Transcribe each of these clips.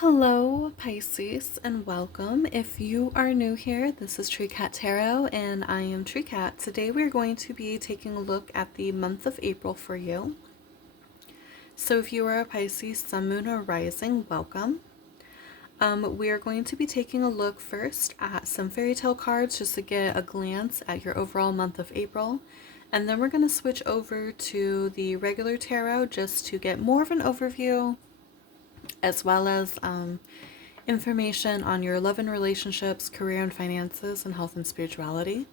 Hello, Pisces, and welcome. If you are new here, this is Tree Cat Tarot, and I am Tree Cat. Today we're going to be taking a look at the month of April for you. So if you are a Pisces, Sun, Moon, or Rising, welcome. We are going to be taking a look first at some fairy tale cards just to get a glance at your overall month of April. And then we're going to switch over to the regular tarot just to get more of an overview, as well as information on your love and relationships, career and finances, and health and spirituality.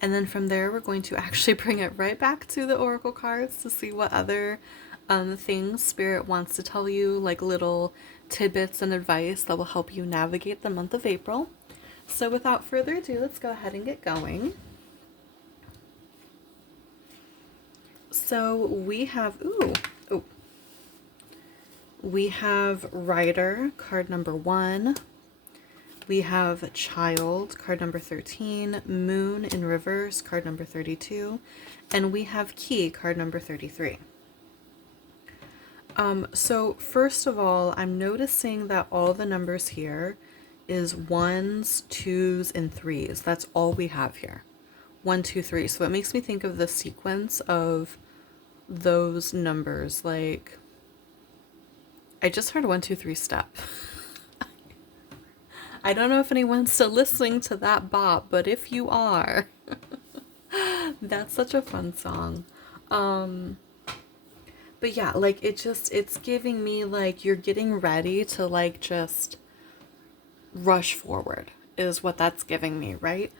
And then from there, we're going to actually bring it right back to the oracle cards to see what other things Spirit wants to tell you, like little tidbits and advice that will help you navigate the month of April. So without further ado, let's go ahead and get going. So we have, we have Rider, card number 1. We have Child, card number 13. Moon in reverse, card number 32. And we have Key, card number 33. So first of all, I'm noticing that all the numbers here is 1s, 2s, and 3s. That's all we have here. 1, 2, 3. So it makes me think of the sequence of those numbers. Like, I just heard 1, 2, 3 step. I don't know if anyone's still listening to that bop, but if you are, that's such a fun song. But yeah, like it's giving me like you're getting ready to like just rush forward is what that's giving me, right?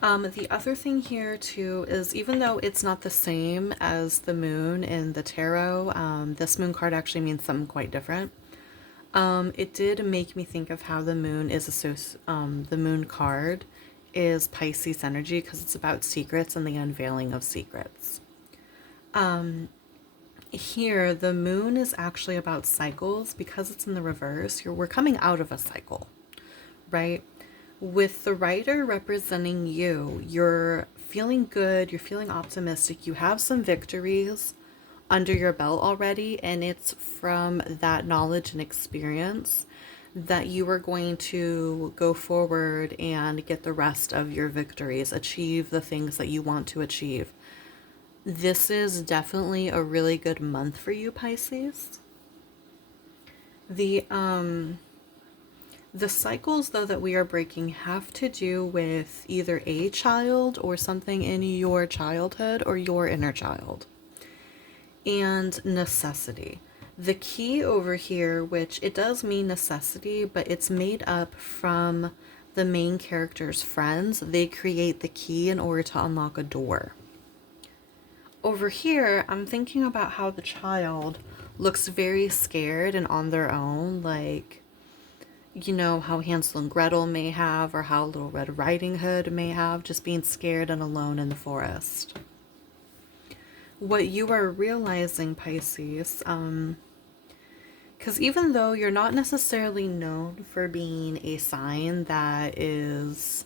The other thing here too is even though it's not the same as the moon in the tarot, this moon card actually means something quite different. It did make me think of how the moon is the moon card is Pisces energy because it's about secrets and the unveiling of secrets. Here, the moon is actually about cycles because it's in the reverse. We're coming out of a cycle, right? With the Rider representing you, you're feeling good, you're feeling optimistic, you have some victories under your belt already, and it's from that knowledge and experience that you are going to go forward and get the rest of your victories, achieve the things that you want to achieve. This is definitely a really good month for you, Pisces. The cycles though that we are breaking have to do with either a child or something in your childhood or your inner child. And necessity. The key over here, which it does mean necessity, but it's made up from the main character's friends. They create the key in order to unlock a door. Over here, I'm thinking about how the child looks very scared and on their own, like, you know, how Hansel and Gretel may have, or how Little Red Riding Hood may have, just being scared and alone in the forest. What you are realizing, Pisces, because even though you're not necessarily known for being a sign that is,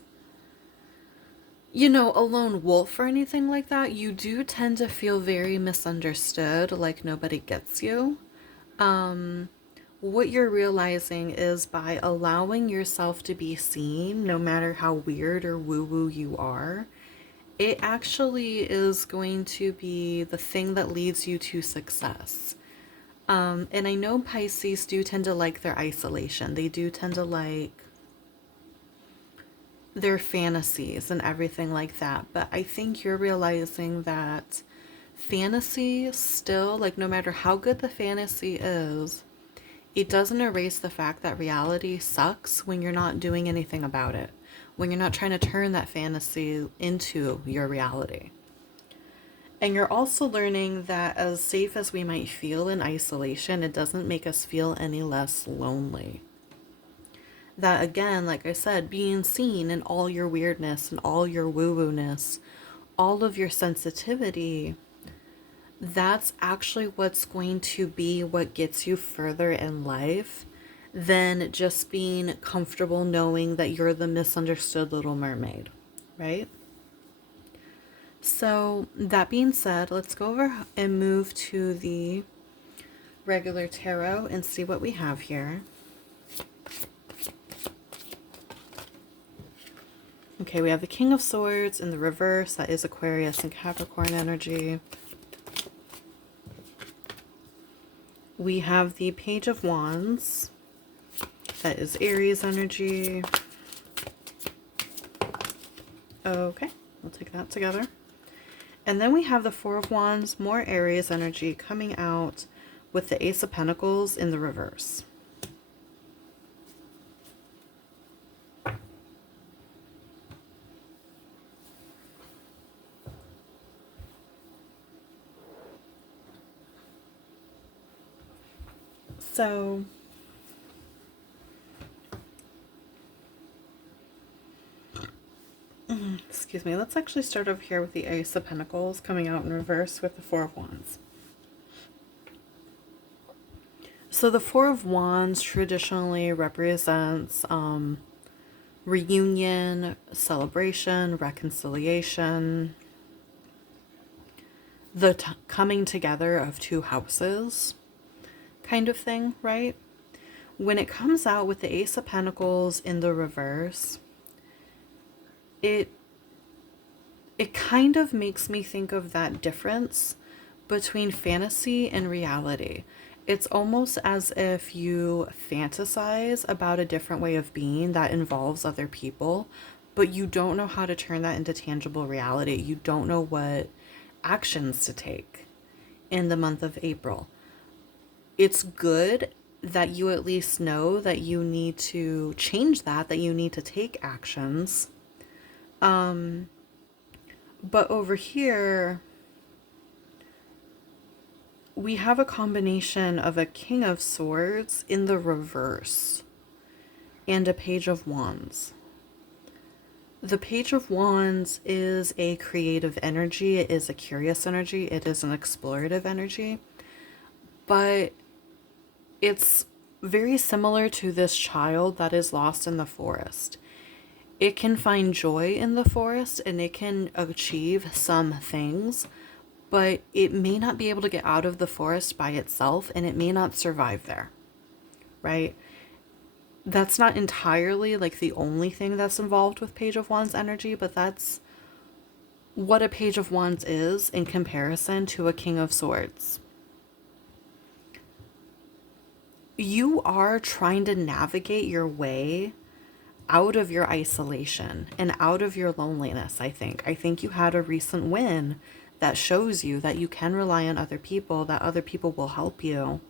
you know, a lone wolf or anything like that, you do tend to feel very misunderstood, like nobody gets you. What you're realizing is by allowing yourself to be seen, no matter how weird or woo-woo you are, it actually is going to be the thing that leads you to success. And I know Pisces do tend to like their isolation. They do tend to like their fantasies and everything like that. But I think you're realizing that fantasy still, like no matter how good the fantasy is, it doesn't erase the fact that reality sucks when you're not doing anything about it. When you're not trying to turn that fantasy into your reality. And you're also learning that as safe as we might feel in isolation, it doesn't make us feel any less lonely. That again, like I said, being seen in all your weirdness and all your woo-woo-ness, all of your sensitivity, that's actually what's going to be what gets you further in life than just being comfortable knowing that you're the misunderstood little mermaid, right? So that being said, let's go over and move to the regular tarot and see what we have here. Okay, we have the King of Swords in the reverse. That is Aquarius and Capricorn energy. We have the Page of Wands. That is Aries energy. Okay, we'll take that together. And then we have the Four of Wands, more Aries energy coming out with the Ace of Pentacles in the reverse. So, excuse me, let's actually start over here with the Ace of Pentacles coming out in reverse with the Four of Wands. So the Four of Wands traditionally represents reunion, celebration, reconciliation, the coming together of two houses kind of thing, right? When it comes out with the Ace of Pentacles in the reverse, it kind of makes me think of that difference between fantasy and reality. It's almost as if you fantasize about a different way of being that involves other people, but you don't know how to turn that into tangible reality. You don't know what actions to take in the month of April. It's good that you at least know that you need to change that you need to take actions. But over here, we have a combination of a King of Swords in the reverse and a Page of Wands. The Page of Wands is a creative energy. It is a curious energy. It is an explorative energy. But it's very similar to this child that is lost in the forest. It can find joy in the forest and it can achieve some things, but it may not be able to get out of the forest by itself and it may not survive there, right? That's not entirely like the only thing that's involved with Page of Wands energy, but that's what a Page of Wands is in comparison to a King of Swords. You are trying to navigate your way out of your isolation and out of your loneliness, I think. I think you had a recent win that shows you that you can rely on other people, that other people will help you,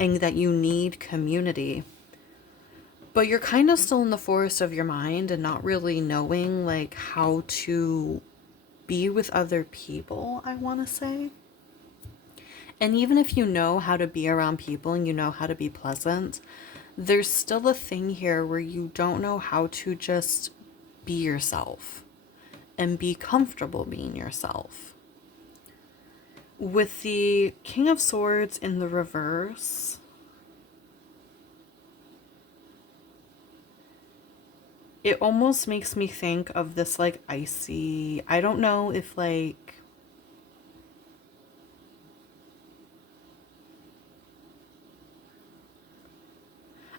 and that you need community. But you're kind of still in the forest of your mind and not really knowing like how to be with other people, I want to say. And even if you know how to be around people and you know how to be pleasant, there's still a thing here where you don't know how to just be yourself and be comfortable being yourself. With the King of Swords in the reverse, it almost makes me think of this like icy, I don't know if like,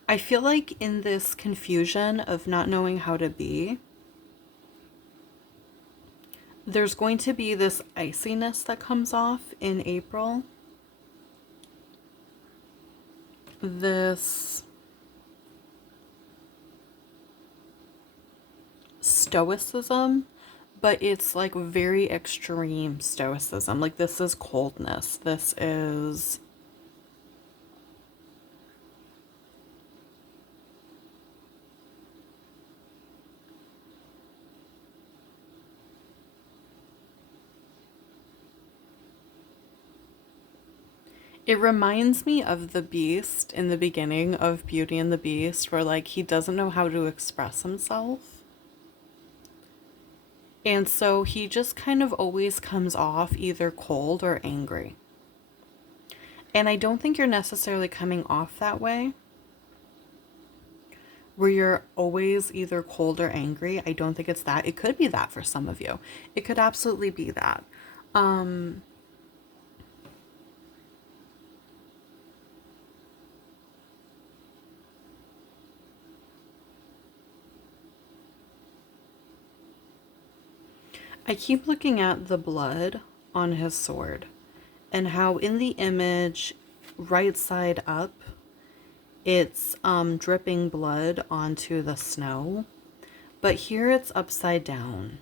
I feel like in this confusion of not knowing how to be, there's going to be this iciness that comes off in April. This stoicism, but it's like very extreme stoicism. Like this is coldness. This is it reminds me of the Beast in the beginning of Beauty and the Beast, where like he doesn't know how to express himself. And so he just kind of always comes off either cold or angry. And I don't think you're necessarily coming off that way, where you're always either cold or angry. I don't think it's that. It could be that for some of you. It could absolutely be that. I keep looking at the blood on his sword and how in the image, right side up, it's dripping blood onto the snow, but here it's upside down.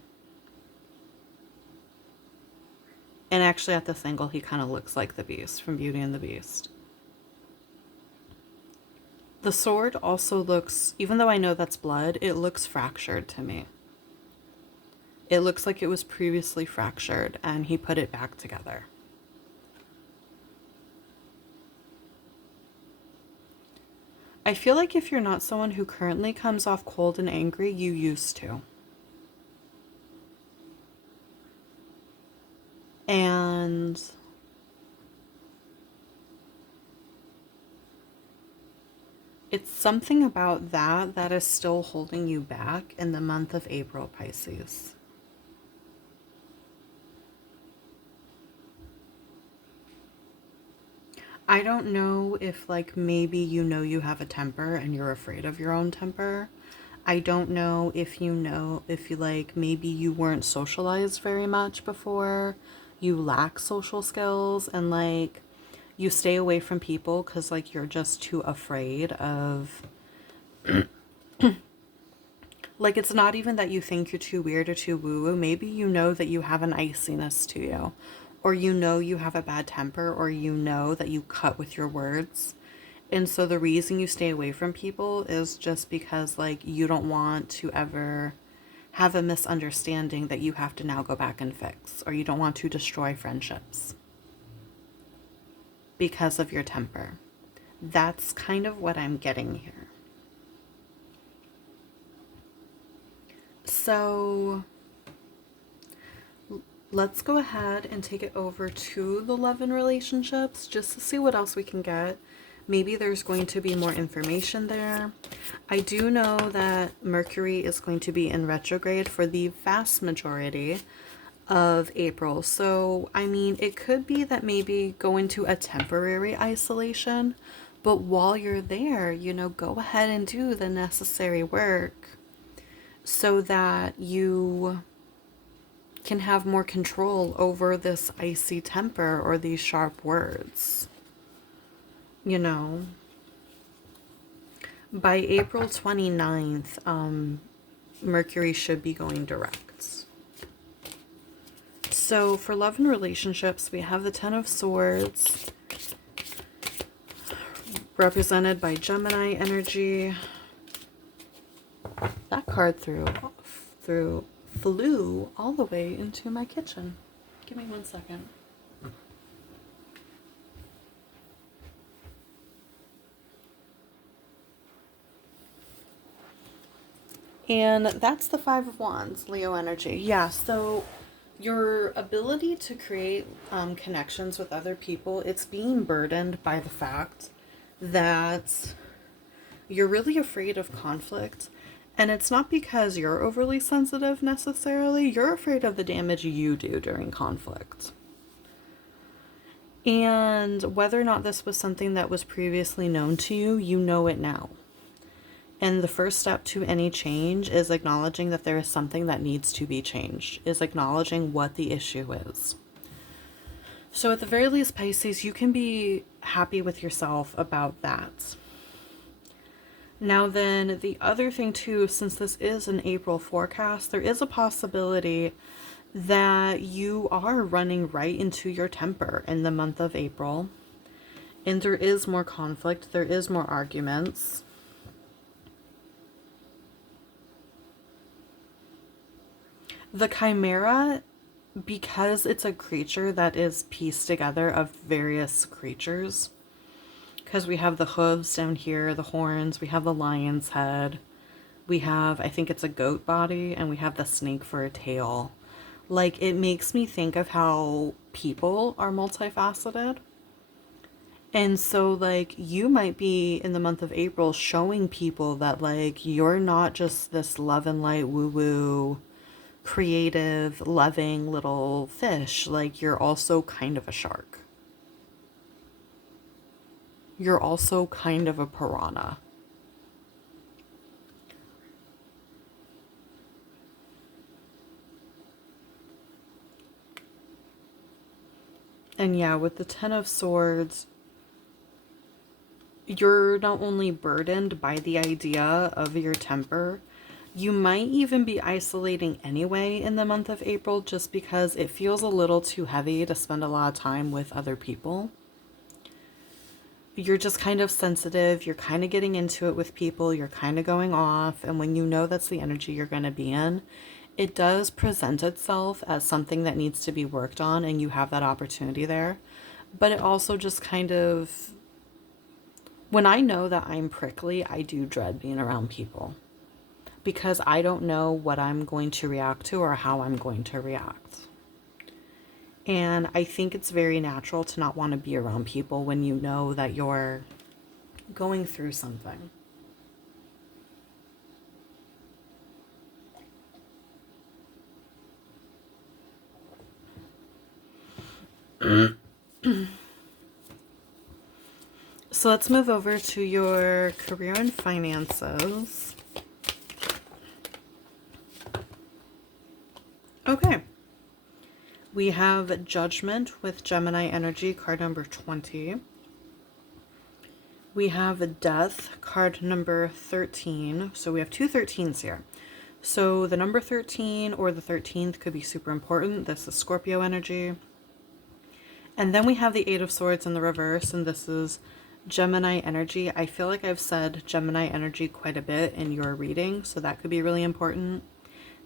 And actually at this angle, he kind of looks like the Beast from Beauty and the Beast. The sword also looks, even though I know that's blood, it looks fractured to me. It looks like it was previously fractured and he put it back together. I feel like if you're not someone who currently comes off cold and angry, you used to. And it's something about that that is still holding you back in the month of April, Pisces. I don't know if, like, maybe you know you have a temper and you're afraid of your own temper. I don't know if if you, like, maybe you weren't socialized very much before, you lack social skills, and, like, you stay away from people because, like, you're just too afraid of, like, it's not even that you think you're too weird or too woo-woo. Maybe you know that you have an iciness to you, or you know you have a bad temper, or you know that you cut with your words. And so the reason you stay away from people is just because, like, you don't want to ever have a misunderstanding that you have to now go back and fix, or you don't want to destroy friendships because of your temper. That's kind of what I'm getting here. So let's go ahead and take it over to the love and relationships just to see what else we can get. Maybe there's going to be more information there. I do know that Mercury is going to be in retrograde for the vast majority of April. So, I mean, it could be that maybe go into a temporary isolation, but while you're there, you know, go ahead and do the necessary work so that you can have more control over this icy temper or these sharp words. You know, by April 29th, Mercury should be going direct. So for love and relationships, we have the Ten of Swords, represented by Gemini energy. That card flew all the way into my kitchen. Give me 1 second. And that's the Five of Wands, Leo energy. Yeah, so your ability to create connections with other people, it's being burdened by the fact that you're really afraid of conflict. And it's not because you're overly sensitive necessarily. You're afraid of the damage you do during conflict. And whether or not this was something that was previously known to you, you know it now. And the first step to any change is acknowledging that there is something that needs to be changed, is acknowledging what the issue is. So at the very least, Pisces, you can be happy with yourself about that. Now then, the other thing too, since this is an April forecast, there is a possibility that you are running right into your temper in the month of April. And there is more conflict, there is more arguments. The Chimera, because it's a creature that is pieced together of various creatures, because we have the hooves down here, the horns, we have the lion's head, we have, I think it's a goat body, and we have the snake for a tail. Like, it makes me think of how people are multifaceted. And so, like, you might be in the month of April showing people that, like, you're not just this love and light woo-woo creative, loving little fish. Like, you're also kind of a shark. You're also kind of a piranha. And yeah, with the Ten of Swords, you're not only burdened by the idea of your temper, you might even be isolating anyway in the month of April just because it feels a little too heavy to spend a lot of time with other people. You're just kind of sensitive, you're kind of getting into it with people, you're kind of going off, and when you know that's the energy you're going to be in, it does present itself as something that needs to be worked on, and you have that opportunity there. But it also just kind of, when I know that I'm prickly, I do dread being around people because I don't know what I'm going to react to or how I'm going to react. And I think it's very natural to not want to be around people when you know that you're going through something. So let's move over to your career and finances. Okay. We have Judgment with Gemini energy, card number 20. We have Death, card number 13. So we have two 13s here. So the number 13 or the 13th could be super important. This is Scorpio energy. And then we have the Eight of Swords in the reverse, and this is Gemini energy. I feel like I've said Gemini energy quite a bit in your reading, so that could be really important.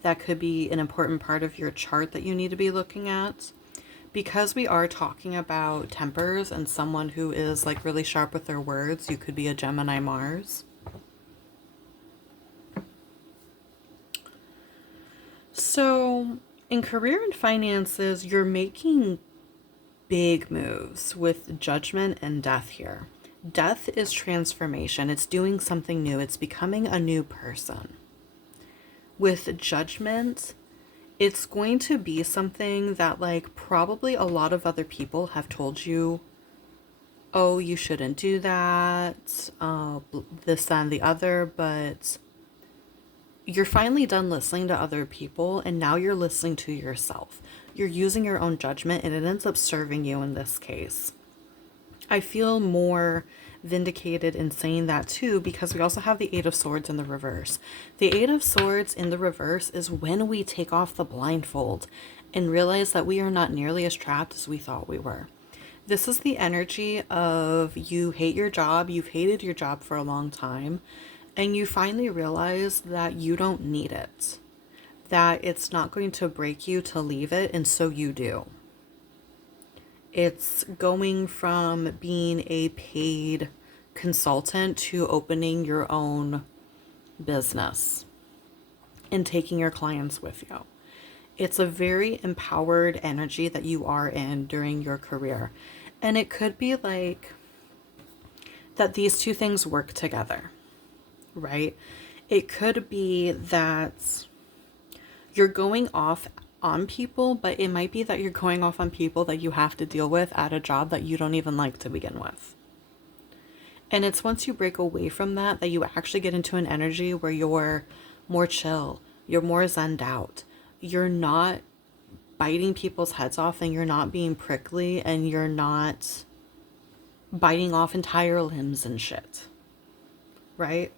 That could be an important part of your chart that you need to be looking at. Because we are talking about tempers and someone who is like really sharp with their words, you could be a Gemini Mars. So in career and finances, you're making big moves with Judgment and Death here. Death is transformation. It's doing something new. It's becoming a new person. With Judgment, it's going to be something that like probably a lot of other people have told you, oh, you shouldn't do that, this, that, and the other, but you're finally done listening to other people and now you're listening to yourself. You're using your own judgment and it ends up serving you in this case. I feel more vindicated in saying that too because we also have the Eight of Swords in the reverse. The Eight of Swords in the reverse is when we take off the blindfold and realize that we are not nearly as trapped as we thought we were. This is the energy of you hate your job, you've hated your job for a long time, and you finally realize that you don't need it, that it's not going to break you to leave it, and so you do. It's going from being a paid consultant to opening your own business and taking your clients with you. It's a very empowered energy that you are in during your career. And it could be like that these two things work together, right? It could be that you're going off on people, but it might be that you're going off on people that you have to deal with at a job that you don't even like to begin with. And it's once you break away from that that you actually get into an energy where you're more chill, you're more zened out, you're not biting people's heads off, and you're not being prickly, and you're not biting off entire limbs and shit, right?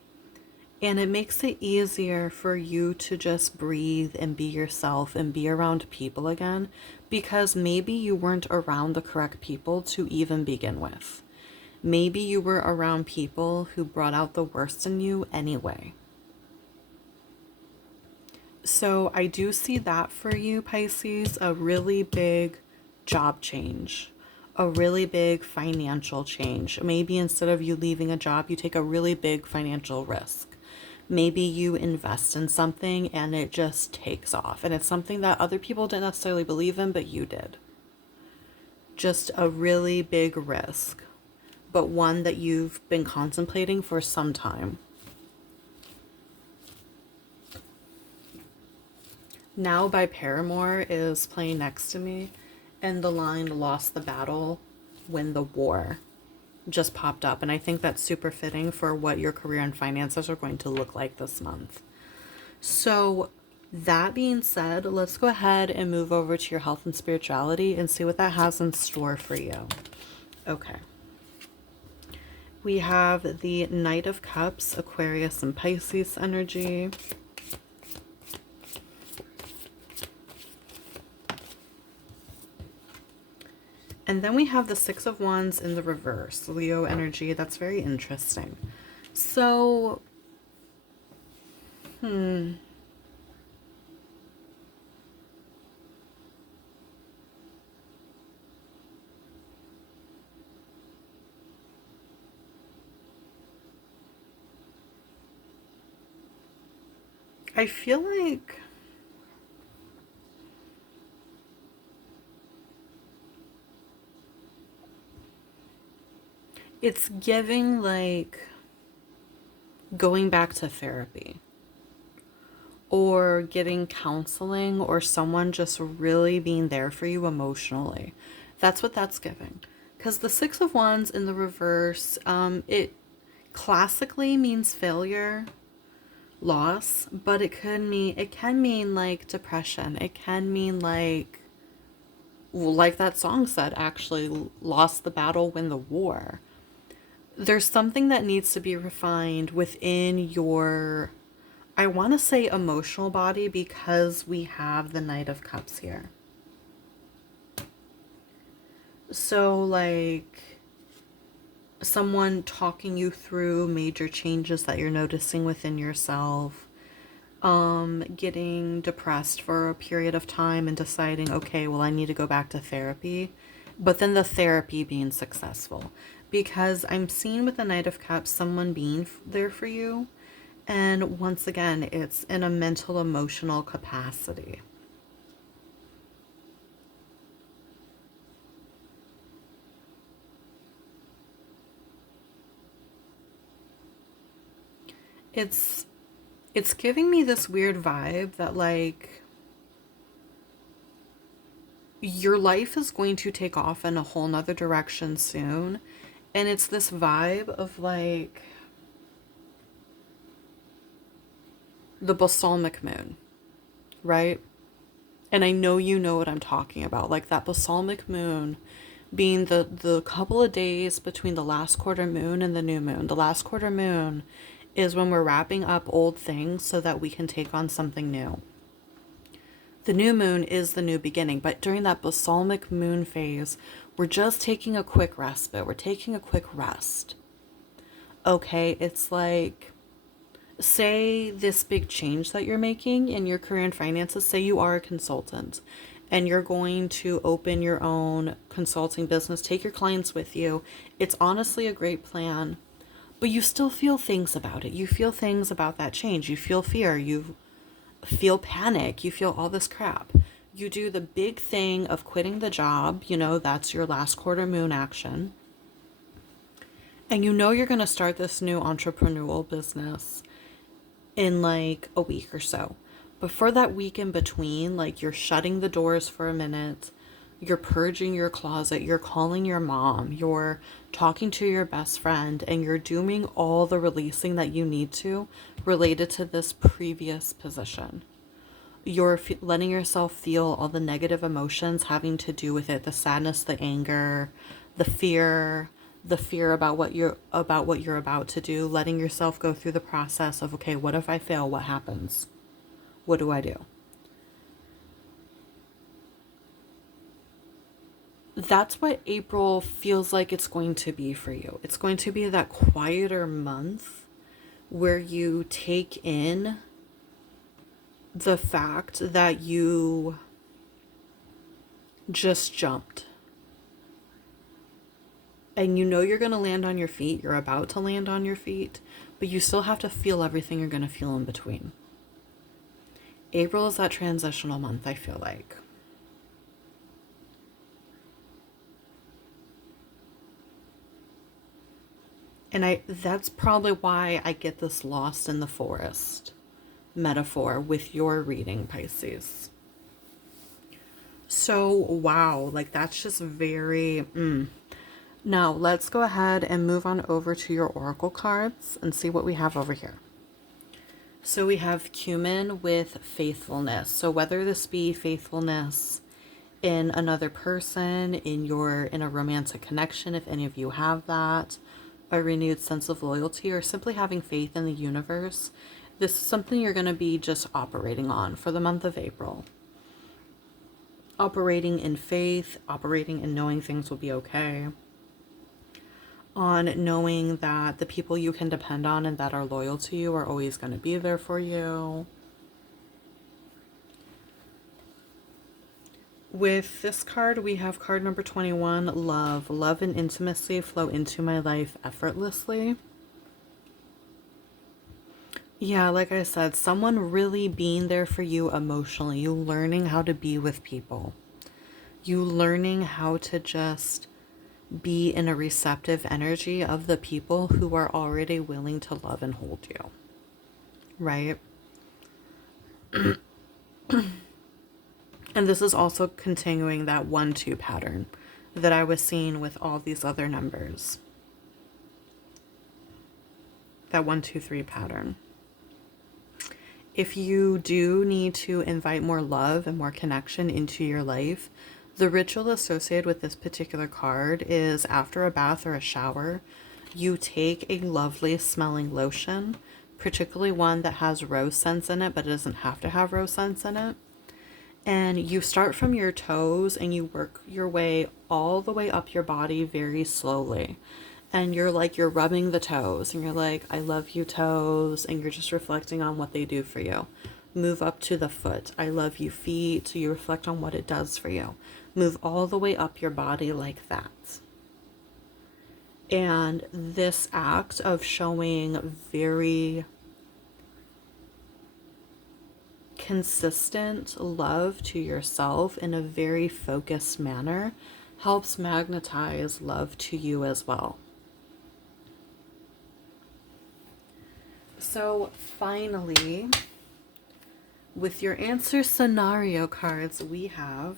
And it makes it easier for you to just breathe and be yourself and be around people again, because maybe you weren't around the correct people to even begin with. Maybe you were around people who brought out the worst in you anyway. So I do see that for you, Pisces, a really big job change, a really big financial change. Maybe instead of you leaving a job, you take a really big financial risk. Maybe you invest in something and it just takes off. And it's something that other people didn't necessarily believe in, but you did. Just a really big risk, but one that you've been contemplating for some time. Now by Paramore is playing next to me, and the line "lost the battle, win the war" just popped up, and I think that's super fitting for what your career and finances are going to look like this month. So That being said, let's go ahead and move over to your health and spirituality and see what that has in store for you. Okay. We have the Knight of Cups, Aquarius and Pisces energy. And then we have the Six of Wands in the reverse, Leo energy. That's very interesting. So, I feel like it's giving like going back to therapy or getting counseling or someone just really being there for you emotionally. That's what that's giving. Because the Six of Wands in the reverse, it classically means failure, loss, but it can mean like depression. It can mean like that song said, actually, lost the battle, win the war. There's something that needs to be refined within your, I want to say, emotional body, because we have the Knight of Cups here. So like someone talking you through major changes that you're noticing within yourself, getting depressed for a period of time and deciding, okay, well, I need to go back to therapy, but then the therapy being successful. Because I'm seeing with the Knight of Cups, someone being there for you. And once again, it's in a mental, emotional capacity. It's it's giving me this weird vibe that like your life is going to take off in a whole nother direction soon. And it's this vibe of like the balsamic moon, right? And I know you know what I'm talking about. Like that balsamic moon being the couple of days between the last quarter moon and the new moon. The last quarter moon is when we're wrapping up old things so that we can take on something new. The new moon is the new beginning, but during that balsamic moon phase, we're just taking a quick respite. We're taking a quick rest. Okay, it's like, say this big change that you're making in your career and finances, say you are a consultant and you're going to open your own consulting business, take your clients with you. It's honestly a great plan, but you still feel things about it. You feel things about that change. You feel fear. You feel panic. You feel all this crap. You do the big thing of quitting the job. You know, that's your last quarter moon action. And you know you're going to start this new entrepreneurial business in like a week or so. But for that week in between, like you're shutting the doors for a minute, you're purging your closet, you're calling your mom, you're talking to your best friend, and you're doing all the releasing that you need to related to this previous position. You're letting yourself feel all the negative emotions having to do with it, the sadness, the anger, the fear about what you're about to do, letting yourself go through the process of, okay, what if I fail? What happens? What do I do? That's what April feels like it's going to be for you. It's going to be that quieter month where you take in the fact that you just jumped. And you know you're going to land on your feet. You're about to land on your feet. But you still have to feel everything you're going to feel in between. April is that transitional month, I feel like. And that's probably why I get this lost in the forest metaphor with your reading, Pisces. So, wow, like that's just very. Now, let's go ahead and move on over to your oracle cards and see what we have over here. So we have cumin with faithfulness. So whether this be faithfulness in another person, in a romantic connection, if any of you have that, a renewed sense of loyalty, or simply having faith in the universe, this is something you're going to be just operating on for the month of April. Operating in faith, operating in knowing things will be okay, on knowing that the people you can depend on and that are loyal to you are always going to be there for you. With this card, we have card number 21, love. Love and intimacy flow into my life effortlessly. Yeah, like I said, someone really being there for you emotionally. You learning how to be with people. You learning how to just be in a receptive energy of the people who are already willing to love and hold you. Right? And this is also continuing that 1-2 pattern that I was seeing with all these other numbers. That 1-2-3 pattern. If you do need to invite more love and more connection into your life, the ritual associated with this particular card is after a bath or a shower, you take a lovely smelling lotion, particularly one that has rose scents in it, but it doesn't have to have rose scents in it. And you start from your toes and you work your way all the way up your body very slowly. And you're rubbing the toes and you're like, I love you, toes. And you're just reflecting on what they do for you. Move up to the foot. I love you, feet. So you reflect on what it does for you. Move all the way up your body like that. And this act of showing very consistent love to yourself in a very focused manner helps magnetize love to you as well. So finally, with your answer scenario cards, we have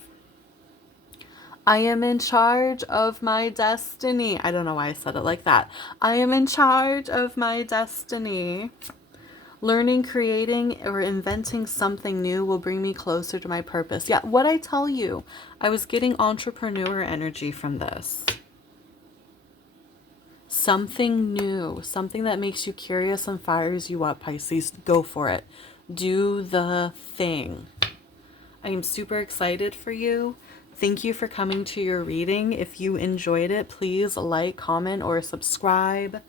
I am in charge of my destiny. I don't know why I said it like that. I am in charge of my destiny. Learning, creating, or inventing something new will bring me closer to my purpose. Yeah, what I tell you, I was getting entrepreneur energy from this. Something new, something that makes you curious and fires you up, Pisces. Go for it. Do the thing. I am super excited for you. Thank you for coming to your reading. If you enjoyed it, please like, comment, or subscribe.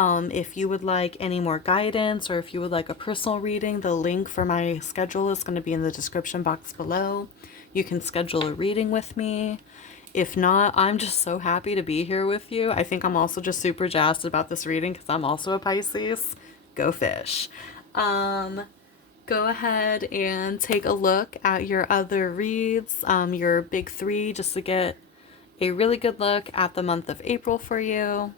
If you would like any more guidance or if you would like a personal reading, the link for my schedule is going to be in the description box below. You can schedule a reading with me. If not, I'm just so happy to be here with you. I think I'm also just super jazzed about this reading because I'm also a Pisces. Go fish. Go ahead and take a look at your other reads, your big three, just to get a really good look at the month of April for you.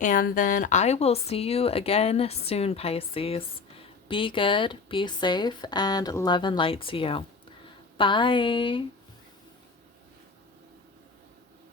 And then I will see you again soon, Pisces. Be good, be safe, and love and light to you. Bye.